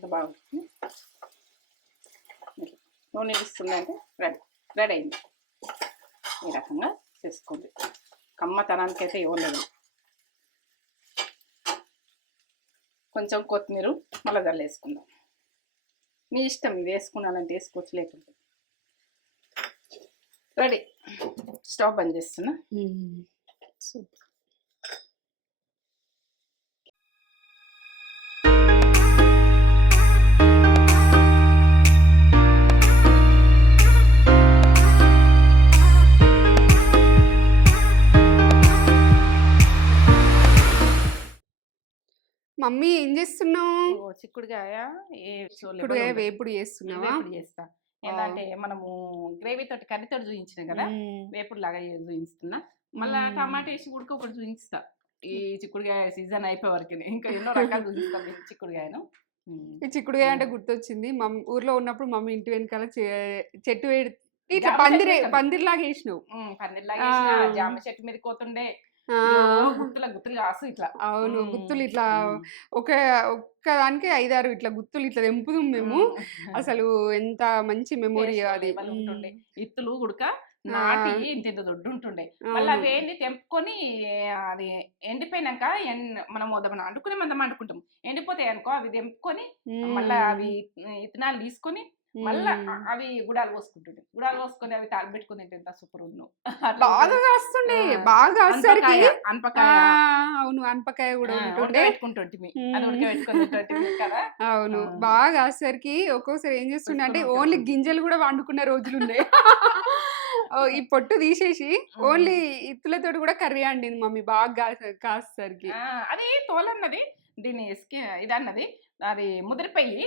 ఇంత బాగుంటుంది. నూనె ఇస్తుందంటే రెడీ అయింది. ఈ రకంగా చేసుకోండి. కమ్మతనానికి అయితే ఇవ్వలేదు. కొంచెం కొత్తిమీర మళ్ళీ జల్లేసుకుందాం. మీ ఇష్టం, ఇది వేసుకున్నానంటే వేసుకోవచ్చు, లేకుంటే రెడీ. స్టవ్ బంద్ చేస్తున్నా. సూపర్. మమ్మీ ఏం చేస్తున్నావు? చిక్కుడుకాయ వేపుడు చేస్తున్నావా? చేస్తా. ఏంటంటే మనము గ్రేవీ తోటి కర్రీతో చూపించినాం కదా, వేపుడు లాగా చూపిస్తున్నా. మళ్ళా టమాటా వేసి ఉడక ఒకటి చూపిస్తా. ఈ చిక్కుడుకాయ సీజన్ అయిపోయే వరకు ఇంకా ఎన్నో రకాలు చూపిస్తాం చిక్కుడుకాయను. ఈ చిక్కుడుకాయ అంటే గుర్తొచ్చింది, ఊర్లో ఉన్నప్పుడు మమ్మీ ఇంటి వెనకాల చెట్టు ఇట్లా పందిర్లాగా వేసినావు. పందిర్లాగా జామ చెట్టు మీద కోతుండే గుత్తులు కాసు ఇట్లా. అవును, గుత్తులు ఇట్లా ఒక్కదానికి 5-6 ఇట్లా గుత్తులు ఇట్లా తెంపుదాం మేము. అసలు ఎంత మంచి మెమొరీ అది. ఉంటుండే ఇత్తులు ఉడక నాటి ఇంత దొడ్డు ఉంటుండే. మళ్ళీ అవి ఏంటి తెంపుకొని అది ఎండిపోయినాక మనం అండుకునే మందం అండుకుంటాం. ఎండిపోతాయి అనుకో, అవి తెంపుకొని మళ్ళీ అవి ఇత్తనాలు తీసుకొని మళ్ళా అవి గుడాలు పోసుకుంటుండే. గుడాలు పోసుకొని అవి తాగి పెట్టుకుని ఎంత సూపర్ ఉన్నావు. బాగా కాస్తుండే, బాగా అనపకాయ. అవును, అనపకాయ కూడా పెట్టుకుంటుంటే కదా. అవును, బాగా కాసేసరికి ఒక్కోసారి ఏం చేస్తుండే అంటే ఓన్లీ గింజలు కూడా వండుకునే రోజులుండే. ఈ పొట్టు తీసేసి ఓన్లీ ఇత్తులతో కూడా కర్రీ అండింది మమ్మీ బాగా కాసేసరికి. అది తోలన్నది దీన్ని ఇదన్నది అది ముదిరిపోయి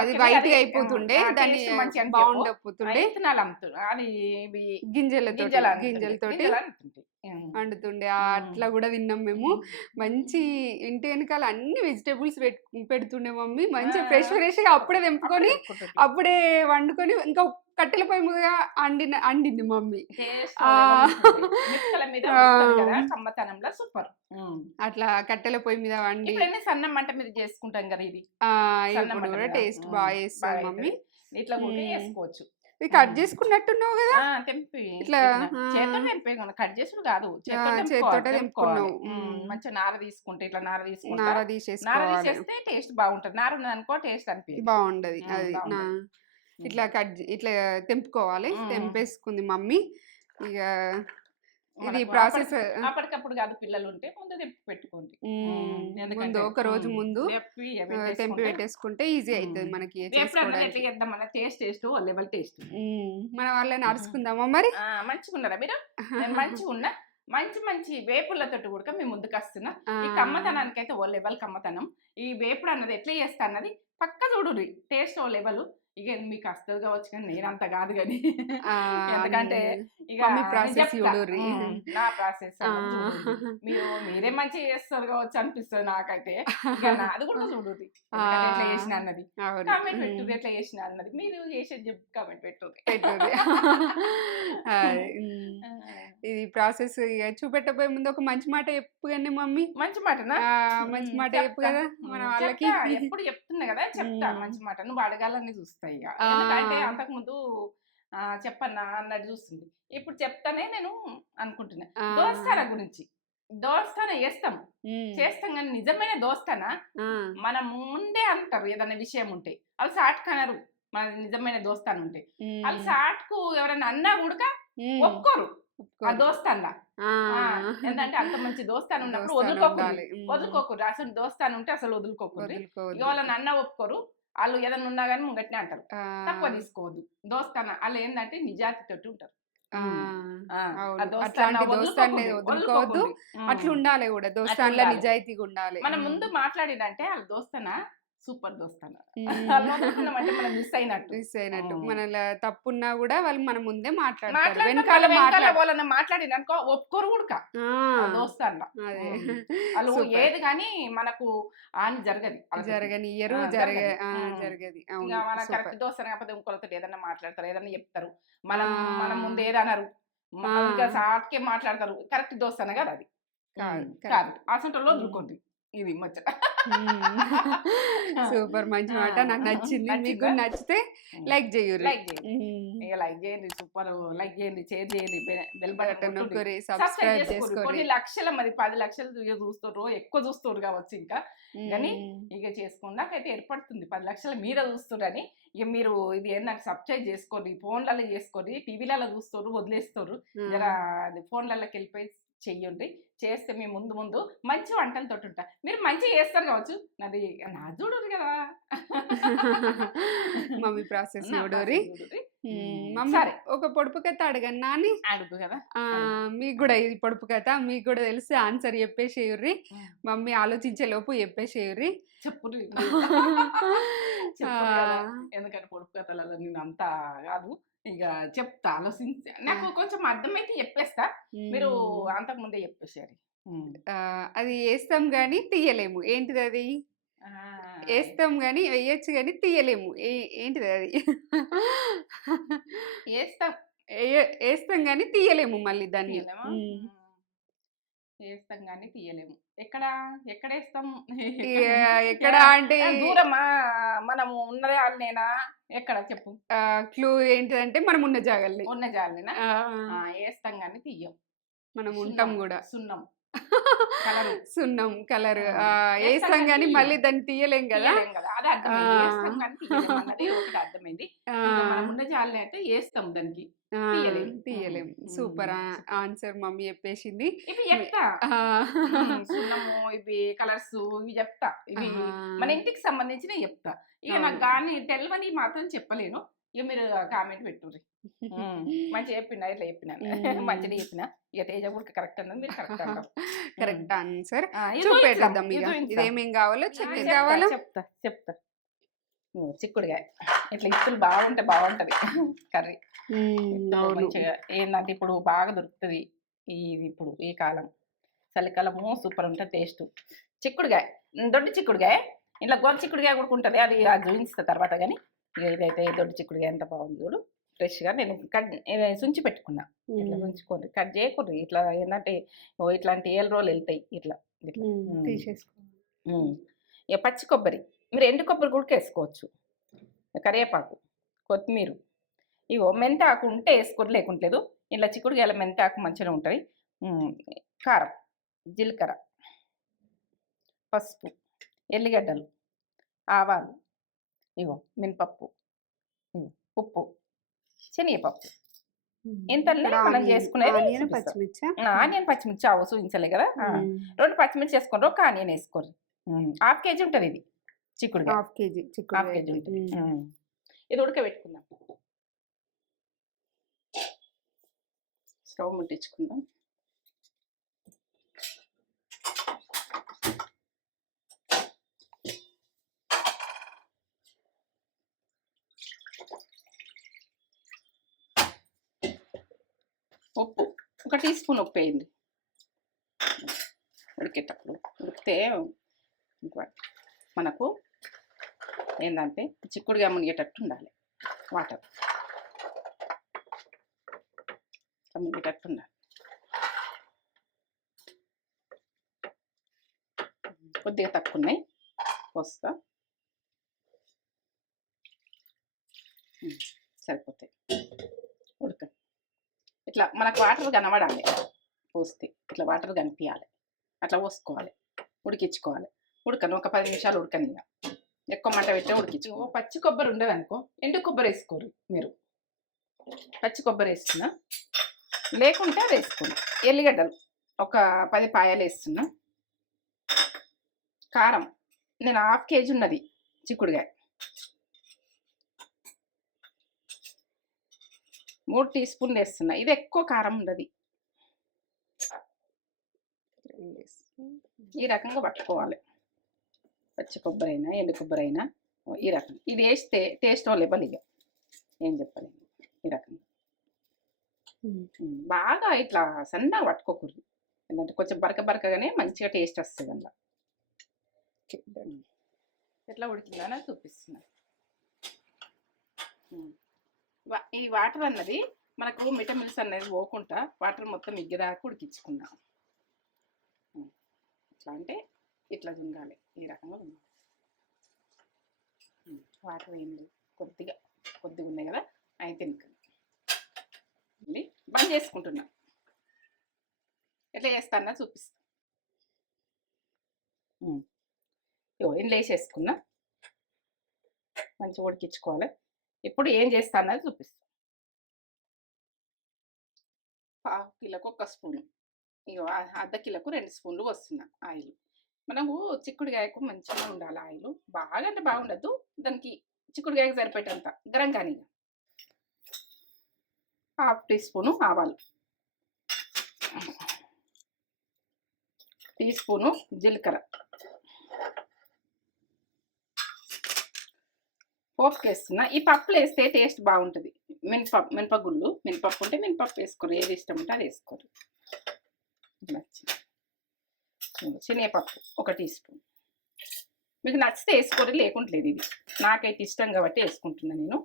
అది వైట్ అయిపోతుండే, దాన్ని బాగుండకపోతుండే. అది గింజలతోటి వండుతుండే. అట్లా కూడా తిన్నాం మేము. మంచి ఇంటి వెనకాల అన్ని వెజిటేబుల్స్ పెడుతుండే మమ్మీ. మంచి ఫ్రెష్ గా అప్పుడే తెంపుకొని అప్పుడే వండుకొని ఇంకా కట్టెల పొయ్యి మీద అండింది మమ్మీ. సూపర్. అట్లా కట్టెల పొయ్యి మీద వండి సన్నం మంట మీద చేసుకుంటాం కదా, ఇది కూడా టేస్ట్ బాగా చేస్తుంది మమ్మీ. ఇట్లా కూడా చేసుకోవచ్చు. ఇది కట్ చేసుకున్నట్టున్నావు కదా, తెంపి ఇట్లా చేతితో తెంపే, కట్ చేసుడు కాదు, చేతితో తెంపుకున్నావు. మంచిగా నార తీసుకుంటే ఇట్లా నార తీసేస్తే టేస్ట్ బాగుంటది. నార ఉన్నది అనుకో టేస్ట్ అనిపి బాగుంటది. అది ఇట్లా ఇట్లా తెంపుకోవాలి. తెంపేసుకుంది మమ్మీ. ఇక ఇది ప్రాసెస్ అప్పటికప్పుడు కాదు, పిల్లలు ఉంటే ముందు తెంపి పెట్టుకోండి. ముందు ఒక రోజు ముందు తెంపి పెట్టేసుకుంటే ఈజీ అవుతుంది మనకి. టేస్ట్ లెవెల్ టేస్ట్ మన వాళ్ళని అరుచుకుందామా మరి? మంచిగా ఉన్నారా మీరు? మంచిగా ఉన్నా. మంచి వేపులతో కూడా మేము ముందుకు వస్తున్నా. ఈ కమ్మతనానికి అయితే ఓ లెవెల్ కమ్మతనం. ఈ వేపుడు అన్నది ఎట్లా చేస్తా అన్నది పక్క చూడు, టేస్ట్ ఓ లెవెల్. ఇక మీకు వస్తుంది కావచ్చు కానీ నేనంత కాదు కానీ, ఎందుకంటే ఇక నా ప్రాసెస్ మీరే మంచిగా చేస్తారు కావచ్చు అనిపిస్తుంది నాకైతే. ఇక నాది కూడా చూడు ఎట్లా చేసిన అన్నది, కామెంట్ పెట్టు ఎట్లా చేసిన అన్నది. మీరు చేసేది చెప్పి కామెంట్ పెట్టు. ఇది ప్రాసెస్ చూపెట్టబోయే ముందు ఒక మంచి మాట చెప్పు కానీ మమ్మీ. మంచి మాటనా? మంచి మాట చెప్పు కదా మన వాళ్ళకి. ఎప్పుడు చెప్తున్నా కదా, చెప్తా మంచి మాట. నువ్వు అడగాలని చూస్తాయి. ఎందుకంటే అంతకుముందు చెప్పన్నా అన్నట్టు చూస్తుంది. ఇప్పుడు చెప్తానే నేను అనుకుంటున్నా. దోస్తాన గురించి, దోస్తాన చేస్తాం కానీ నిజమైన దోస్తాన మనం ముందే అంటారు ఏదైనా విషయం ఉంటే. వాళ్ళు సాటుకనరు. మన నిజమైన దోస్తాను ఉంటే వాళ్ళు సాటుకు ఎవరైనా అన్నా కూడా ఒప్పుకోరు ఆ దోస్తాన్లా. ఎందుకంటే అంత మంచి దోస్తాను ఉన్నప్పుడు వదులుకోకూడదు. అసలు దోస్తాను ఉంటే అసలు వదులుకోకూడదు. ఇక వాళ్ళని అన్న ఒప్పుకోరు. వాళ్ళు ఏదైనా ఉన్నా కానీ ముంగట్నే అంటారు. తక్కువ తీసుకోవద్దు. దోస్తాన వాళ్ళు ఏంటంటే నిజాయితీతోటి ఉంటారు. వదులుకోవద్దు, అట్లా ఉండాలి కూడా. దోస్తాన్ల నిజాయితీగా ఉండాలి. మనం ముందు మాట్లాడినంటే వాళ్ళ దోస్తాన సూపర్ దోస్తాన మిస్ అయినట్టు. మన తప్పున్నా కూడా వాళ్ళు మన ముందే మాట్లాడతారు. వాళ్ళని మాట్లాడిననుకో ఒప్పుకోరు కూడా దోస్తాన్ల. వాళ్ళు ఏది కానీ మనకు అని జరగనియ్యరు. జరగది. మన కరెక్ట్ దోస్తాను కాకపోతే ఇంకొకరితో ఏదన్నా మాట్లాడతారు, ఏదన్నా చెప్తారు. మన ముందు ఏదన్నారు ఇంకా సాట్కే మాట్లాడతారు. కరెక్ట్ దోస్తానే కదా అది కాదు. అసలు వదులుకోండి. ఇది ముచ్చట. సూపర్, మంచి మాట, నాకు నచ్చింది. మీకు నచ్చిందా? కూడా నచ్చితే లైక్ చేయుర్రి. లైక్ చేయండి. ఇక లైక్ చేయండి, సూపర్, లైక్ చేయండి, షేర్ చేయండి, బెల్ బటన్ బటన్ కొట్టుర్రి. నొక్కుర్రి, సబ్స్క్రైబ్ సబ్స్క్రైబ్ చేసుకోండి. చేసుకోర్రి. కొన్ని లక్షల మంది 10 లక్షలు చూస్తారు, ఎక్కువ చూస్తారు కావచ్చు ఇంకా. కానీ ఇక చేసుకోండి, నాకైతే ఏర్పడుతుంది 10 లక్షల మీద చూస్తారని. ఇక మీరు ఇది ఏంటంటే సబ్స్క్రైబ్ చేసుకోండి, ఫోన్లలో చేసుకోండి, టీవీలలో చూస్తారు వదిలేస్తారు. జర అది ఫోన్లలోకి వెళ్ళిపోయి చెయ్యండి. చేస్తే మీ ముందు ముందు మంచి వంటలతో ఉంటా. మీరు మంచిగా చేస్తారు కావచ్చు, నాది నా చూడరు కదా. మమ్మీ ప్రాసెస్ నా చూడరి. process చూడుర్రి. మమ్మీ సరే. ఒక పొడుపు కథ అడగను నాని. అడుగు కదా. మీకు కూడా ఇది పొడుపు కథ, మీకు కూడా తెలిస్తే ఆన్సర్ చెప్పేసేయుర్రి. మమ్మీ ఆలోచించే లోపు చెప్పేసేయుర్రి. చెప్పుర్రి. ఎందుకంటే పొడుపు కథలలో నేను అంతా కాదు, ఇక చెప్తా ఆలోచించి. నాకు కొంచెం అర్థమైతే చెప్పేస్తా, మీరు అంతకు ముందే చెప్పేసారు. అది వేస్తాం గాని తీయలేము, ఏంటిది అది? వేస్తాం గాని వేయచ్చు గాని తీయలేము, ఏంటిది అది? వేస్తాం వేస్తాం గాని తీయలేము మళ్ళీ దాన్ని. తీయలేమా? వేస్తాం కానీ తీయలేము. ఎక్కడ ఎక్కడ వేస్తాం? ఎక్కడ అంటే దూరమా, మనము ఉన్నదే వాళ్ళనేనా? ఎక్కడ చెప్పు. క్లూ ఏంటిదంటే మనం ఉన్న జాగాల్ని. ఉన్న జాలినా వేస్తాం కానీ తీయం. మనం ఉంటాం కూడా. సున్నం కలరు. సున్నం కలర్ వేస్తాం వేస్తాం కానీ కానీ మళ్ళీ దాన్ని తీయలేం కదా. తీయలేం కదా, అది అర్థమైంది. వేస్తాం కానీ తీయలేం అన్నది ఒకటి అర్థమైంది. ఇక మనం ఉన్న జాలి అయితే వేస్తాం, దానికి తీయలేం. తీయలేం. సూపర్ ఆన్సర్ మమ్మీ చెప్పేసింది. ఇవి చెప్తా, సున్నము, ఇవి కలర్స్, ఇవి చెప్తా. ఇవి మన ఇంటికి సంబంధించిన చెప్తా. ఇక నాకు కానీ తెలవని మాత్రం చెప్పలేను. ఇక మీరు కామెంట్ పెట్టుర్రి. మంచిగా చెప్పినా, ఇట్లా చెప్పినా, మంచిగా చెప్పినా. ఇక తేజ కూడా కరెక్ట్ అన్నది మీరు కరెక్ట్ అంటారు. కరెక్ట్ ఆన్సర్ ఇది చూపెట్టేద్దాం. ఇది ఇక చూపిస్తాం. ఇదేమేం కావాలో చెప్తా, కావాలో చెప్తా చెప్తా. చిక్కుడుగా ఇట్లా ఇత్తులు బాగుంటే బాగుంటది కర్రీ. మంచిగా ఏంటంటే ఇప్పుడు బాగా దొరుకుతుంది ఇది, ఇప్పుడు ఈ కాలం చలికాలము సూపర్ ఉంటుంది టేస్ట్. చిక్కుడుగాయ, దొడ్డి చిక్కుడుగాయ, ఇట్లా గోర చిక్కుడుగాయ కూడా ఉంటుంది, అది చూపిస్తా తర్వాత. కానీ ఇదైతే దొడ్డి చిక్కుడుగాయ ఎంత బాగుంది చూడు, ఫ్రెష్గా. నేను కట్ సుంచి పెట్టుకున్నా. ఇట్లా ఉంచుకోండి, కట్ చేయకూడదు. ఇట్లా ఏంటంటే ఇట్లాంటి ఏళ్ళ రోజులు వెళ్తాయి ఇట్లా ఇట్లా తీసేసుకో. ఇక పచ్చి కొబ్బరి, మీరు ఎండు కొబ్బరి కూడా వేసుకోవచ్చు. కరివేపాకు, కొత్తిమీర, ఇగో మెంతాకు ఉంటే వేసుకోరు, లేకుంటలేదు. ఇలా చిక్కుడుగాయల మెంతాకు మంచిగా ఉంటుంది. కారం, జీలకర్ర, పసుపు, ఎల్లిగడ్డలు, ఆవాలు, ఇగో మినపప్పు, ఉప్పు, శనగపప్పు. ఇంతలో మనం చేసుకునేది. ఆనియన్ పచ్చిమిర్చి చూపించలే కదా. 2 పచ్చిమిర్చి వేసుకోండి, ఒక ఆనియన్ వేసుకోండి. ½ కేజీ ఉంటుంది ఇది చిక్కుడుగా. ½ కేజీ ఉంటుంది. ఇది ఉడకబెట్టుకుందాం. స్టవ్ ముట్టించుకుందాం. ఉప్పు 1 టీ స్పూన్ ఉప్పు వేయండి. ఉడికేటప్పుడు ఉడికితే మనకు ఏంటంటే చిక్కుడుగా మునిగేటట్టు ఉండాలి, వాటర్ మునిగేటట్టు ఉండాలి. కొద్దిగా తక్కువ ఉన్నాయి, పోస్తా. సరిపోతాయి. ఉడక ఇట్లా మనకు వాటర్ కనబడాలి, పోస్తే ఇట్లా వాటర్ కనిపించాలి, అట్లా పోసుకోవాలి, ఉడికించుకోవాలి. ఉడకను ఒక 10 నిమిషాలు ఉడకని. ఎక్కువ మంట పెట్టే ఉడికించు. పచ్చి కొబ్బరి ఉండదు అనుకో, ఎండు కొబ్బరి వేసుకోరు మీరు. పచ్చి కొబ్బరి వేస్తున్నా, లేకుంటే అది వేసుకోండి. ఎల్లిగడ్డలు ఒక 10 పాయలు వేస్తున్నా. కారం నేను ½ కేజీ ఉన్నది చిక్కుడుగాయ, 3 టీ స్పూన్లు వేస్తున్నా. ఇది ఎక్కువ కారం ఉండదు, ఈ రకంగా పట్టుకోవాలి. పచ్చి కొబ్బరి అయినా ఎండు కొబ్బరి అయినా ఈ రకం. ఇది వేస్తే టేస్ట్ లెవెల్ ఇక ఏం చెప్పలేదు. ఈ రకంగా బాగా ఇట్లా సన్నగా పట్టుకోకూడదు, ఎందుకంటే కొంచెం బరకగానే మంచిగా టేస్ట్ వస్తుంది. అందులో ఎట్లా ఉడికిందని చూపిస్తున్నా. ఈ వాటర్ అన్నది మనకు విటమిన్స్ అనేది పోకుండా వాటర్ మొత్తం ఇగ్గదాకా ఉడికించుకున్నాం. ఎట్లా అంటే ఇట్లా జింగాలి, ఈ రకంగా జింగాలి. వాటర్ వేయండి, కొద్దిగా ఉన్నాయి కదా, అయితే మళ్ళీ బంద్ చేసుకుంటున్నా. ఎట్లా చేస్తానా చూపిస్తా. ఇంట్లో వేసేసుకున్నా, మంచిగా ఉడికించుకోవాలి. ఇప్పుడు ఏం చేస్తా అన్నది చూపిస్తా. 1/2 కిలోకు 1 స్పూను, ఇగో అర్ధ కిలోకు 2 స్పూన్లు వస్తున్నా ఆయిల్. మనము చిక్కుడుకాయకు మంచిగా ఉండాలి ఆయిల్, బాగా అంటే బాగుండద్దు, దానికి చిక్కుడుకాయకు సరిపెట్టేంత గరం. కానీ 1/2 టీ స్పూను ఆవాలు, 1 టీ స్పూను జీలకర్ర, పోపుకి వేస్తున్నా. ఈ పప్పులు వేస్తే టేస్ట్ బాగుంటుంది. మినపగుళ్ళు, మినపప్పు ఉంటే మినపప్పు వేసుకోరు, ఏది ఇష్టం ఉంటే అది వేసుకోరు. శనగపప్పు 1 టీ స్పూన్, మీకు నచ్చితే వేసుకోరు, లేకుంటలేదు. ఇది నాకైతే ఇష్టం కాబట్టి వేసుకుంటున్నా నేను.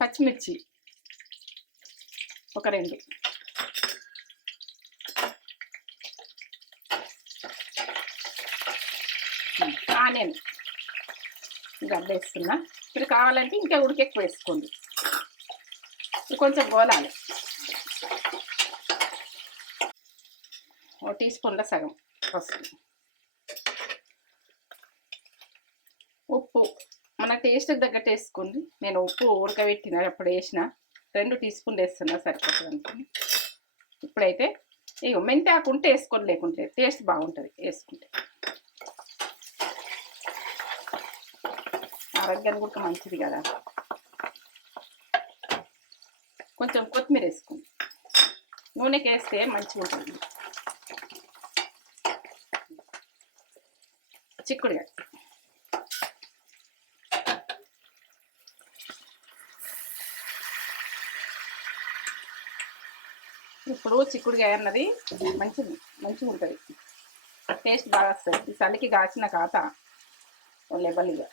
పచ్చిమిర్చి 1 2, ఆనియన్ గడ్డ వేస్తున్నా. మీరు కావాలంటే ఇంకా ఉడికి ఎక్కువ వేసుకోండి, కొంచెం గోలాలి. 1 టీ స్పూన్ల సగం పసుపు, ఉప్పు మన టేస్ట్కి తగ్గట్టు వేసుకోండి. నేను ఉప్పు ఉడకబెట్టినప్పుడు వేసిన 2 టీ స్పూన్లు వేస్తున్నా, సరిపోతుంది అనుకోండి. ఇప్పుడైతే ఇగో మెంతాకు ఉంటే వేసుకోండి, లేకుంటే టేస్ట్ బాగుంటుంది వేసుకుంటే. ఆరోగ్యానికి కూడా మంచిది కదా. కొంచెం కొత్తిమీర వేసుకోండి, నూనెకి వేస్తే మంచిగా ఉంటుంది. చిక్కుడుగా ఇప్పుడు చిక్కుడుకాయ అన్నది మంచిగా ఉంటుంది, టేస్ట్ బాగా వస్తుంది. ఈ చలికి కాచిన కాత లెవెల్గా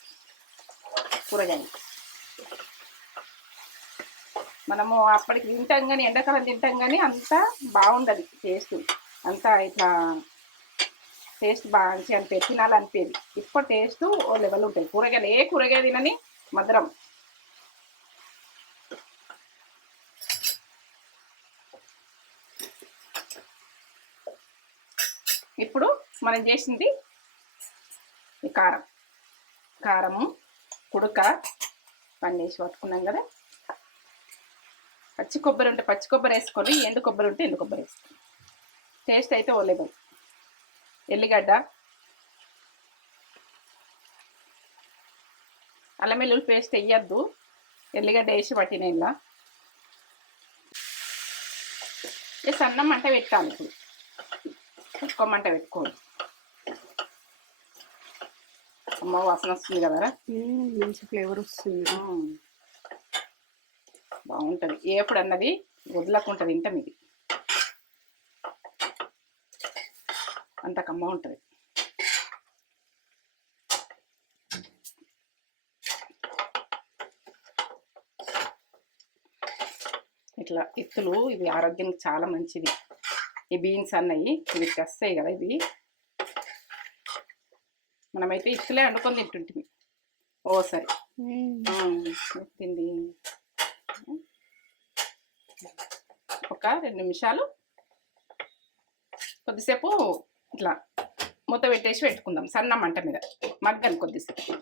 కూరగాయ మనము అప్పటికి తింటాం కానీ, ఎండాకాలం తింటాం కానీ అంత బాగుండదు టేస్ట్, అంతా ఇట్లా టేస్ట్ బాగా మంచిగా అనిపేది, తినాలనిపేది. ఇప్పుడు టేస్ట్ ఓ లెవెల్ ఉంటుంది. కూరగాయలు ఏ కూరగాయ తినని మధురం. ఇప్పుడు మనం చేసింది ఈ కారము కుడక అన్నీ వేసి పట్టుకున్నాం కదా. పచ్చి కొబ్బరి ఉంటే పచ్చి కొబ్బరి వేసుకొని, ఎండు కొబ్బరి ఉంటే ఎండు కొబ్బరి వేసుకోండి. టేస్ట్ అయితే ఓ లెవెల్. ఎల్లిగడ్డ, అల్లం వెల్లుల్లి పేస్ట్ వేయద్దు, ఎల్లిగడ్డ వేసి పట్టిన ఇలా సన్న మంట పెట్టాలి. ఇప్పుడు ఎక్కువ మంట పెట్టుకోండి. అమ్మ వాసన వస్తుంది కదా, మంచి ఫ్లేవర్ వస్తుంది, బాగుంటుంది. ఎప్పుడు అన్నది వదలకుంటుంది, ఇంట మీది అంత కమ్మ ఉంటుంది. ఇట్లా ఇత్తులు ఇవి ఆరోగ్యానికి చాలా మంచిది. ఈ బీన్స్ అన్నవి ఇవి వస్తాయి కదా, ఇవి మనమైతే ఇత్తులే వండుకొని తింటుంటుంది ఓసారి. తింది ఒక 2 నిమిషాలు కొద్దిసేపు ఇట్లా మూత పెట్టేసి పెట్టుకుందాం సన్న మంట మీద, మగ్గని కొద్దిసేపు.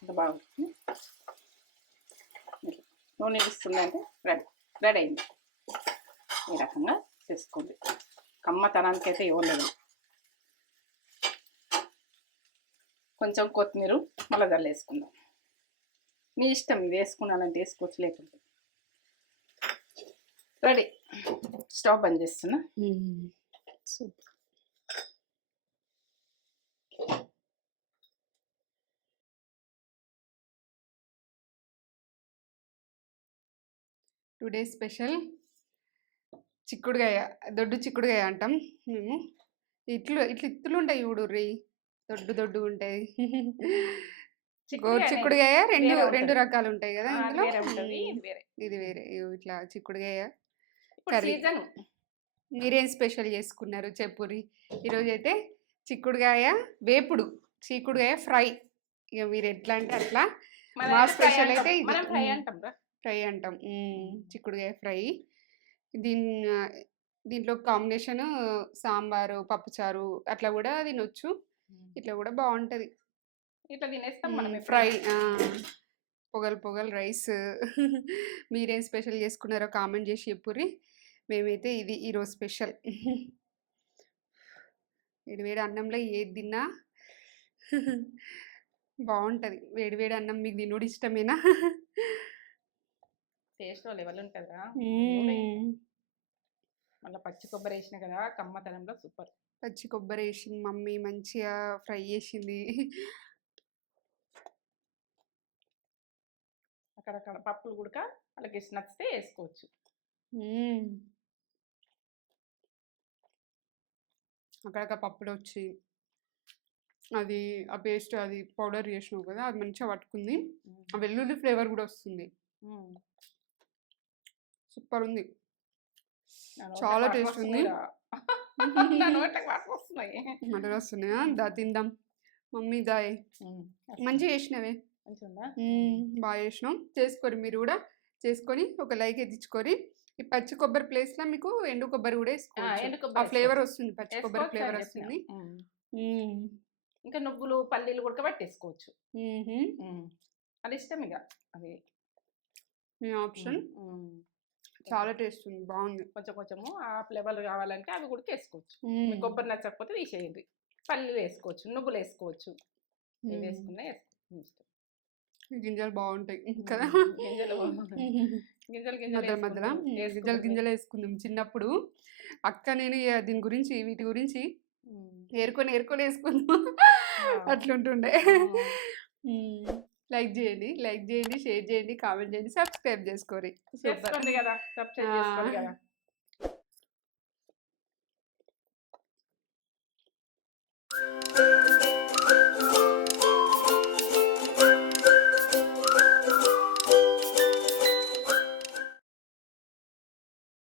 అంత బాగుంటుంది. నూనె ఇస్తుందంటే రెడీ అయింది. ఈ రకంగా చేసుకోండి. కమ్మతనానికి అయితే ఇవ్వలేదు. కొంచెం కొత్తిమీర మళ్ళీ జల్లేసుకుందాం. మీ ఇష్టం, వేసుకున్నానంటే వేసుకోవచ్చు, లేకుంటే రెడీ. స్టవ్ బంద్ చేస్తున్నా. టుడే స్పెషల్ చిక్కుడుకాయ, దొడ్డు చిక్కుడుకాయ అంటాం మేము. ఇట్లు ఇట్లు ఇత్తులు ఉంటాయి చూడు రీ, దొడ్డు ఉంటాయి. చిక్కుడుగాయ రెండు వేరే రెండు ఉంటది. రకాలు ఉంటాయి కదా ఇందులో. వేరే ఉంటది, ఇది వేరే. ఇది వేరే. ఇట్లా చిక్కుడుగాయ ఇప్పుడు కర్రీ. సీజన్. మీరేం స్పెషల్ చేసుకున్నారు చెప్పురి? ఈరోజు అయితే చిక్కుడుగాయ వేపుడు, చిక్కుడుగాయ ఫ్రై. ఇక మీరు ఎట్లా అంటే అట్లా. మా స్పెషల్ అయితే ఇది. మనం ఫ్రై అంటాం రా. ఫ్రై అంటాం. చిక్కుడుగాయ ఫ్రై. దీంట్లో కాంబినేషన్ సాంబారు, పప్పుచారు అట్లా కూడా తినొచ్చు. ఇట్లా కూడా బాగుంటది. ఇట్లా తినేస్తాం మనం ఫ్రై. పొగల్ పొగల్ రైస్. మీరేం స్పెషల్ చేసుకున్నారో కామెంట్ చేసి చెప్పుర్రి. మేమైతే ఇది ఈరోజు స్పెషల్. వేడివేడి అన్నంలో ఏది తిన్నా బాగుంటది. వేడివేడి అన్నం మీకు తినుడు ఇష్టమేనా? టేస్ట్ లెవెల్ ఉంటుందా? మళ్ళీ పచ్చి కొబ్బరి వేసిన కదా, కమ్మతనంలో సూపర్. పచ్చి కొబ్బరి వేసింది మమ్మీ, మంచిగా ఫ్రై చేసింది. అక్కడక్కడ పప్పులు కూడా వాళ్ళకి నచ్చితే వేసుకోవచ్చు. అక్కడక్కడ పప్పులు వచ్చి అది ఆ పేస్ట్ అది పౌడర్ చేసినావు కదా, అది మంచిగా పట్టుకుంది. ఆ వెల్లుల్లి ఫ్లేవర్ కూడా వస్తుంది. సూపర్ ఉంది. చాలా టేస్ట్ ఉంది. మటన్ వస్తున్నాయా? దా తిందాం మమ్మీ. దాయ్ మంచిగా చేసినవే. బాగా చేసినాం. చేసుకోరి మీరు కూడా. చేసుకొని ఒక లైక్ ఎత్తించుకోరి. ఈ పచ్చి కొబ్బరి ప్లేస్ లో మీకు ఎండు కొబ్బరి కూడా వేసుకోవచ్చు. ఆ ఫ్లేవర్ వస్తుంది, పచ్చి కొబ్బరి ఫ్లేవర్ వస్తుంది. ఇంకా నువ్వులు పల్లీలు కూడా పట్టేసుకోవచ్చు. అది ఇష్టం ఇక. అది మీ ఆప్షన్. చాలా టేస్ట్ ఉంది, బాగుంది. కొంచెం కొంచెము ఆ ఫ్లేవర్ కావాలంటే అవి కూడా వేసుకోవచ్చు. కొబ్బరి నచ్చకపోతే తీసేయండి. పల్లీలు వేసుకోవచ్చు, నువ్వులు వేసుకోవచ్చు. ఇవి వేసుకున్నా వేసుకోవచ్చు. గింజలు బాగుంటాయి కదా. గింజలు మధ్య మధ్యలో గింజలు వేసుకుందాం. చిన్నప్పుడు అక్క నేను దీని గురించి వీటి గురించి ఏరుకొని వేసుకుందాం. అట్లుంటుండే. లైక్ చేయండి, షేర్ చేయండి, కామెంట్ చేయండి, సబ్స్క్రైబ్ చేసుకోండి కదా. సబ్స్క్రైబ్ చేసుకోండి కదా.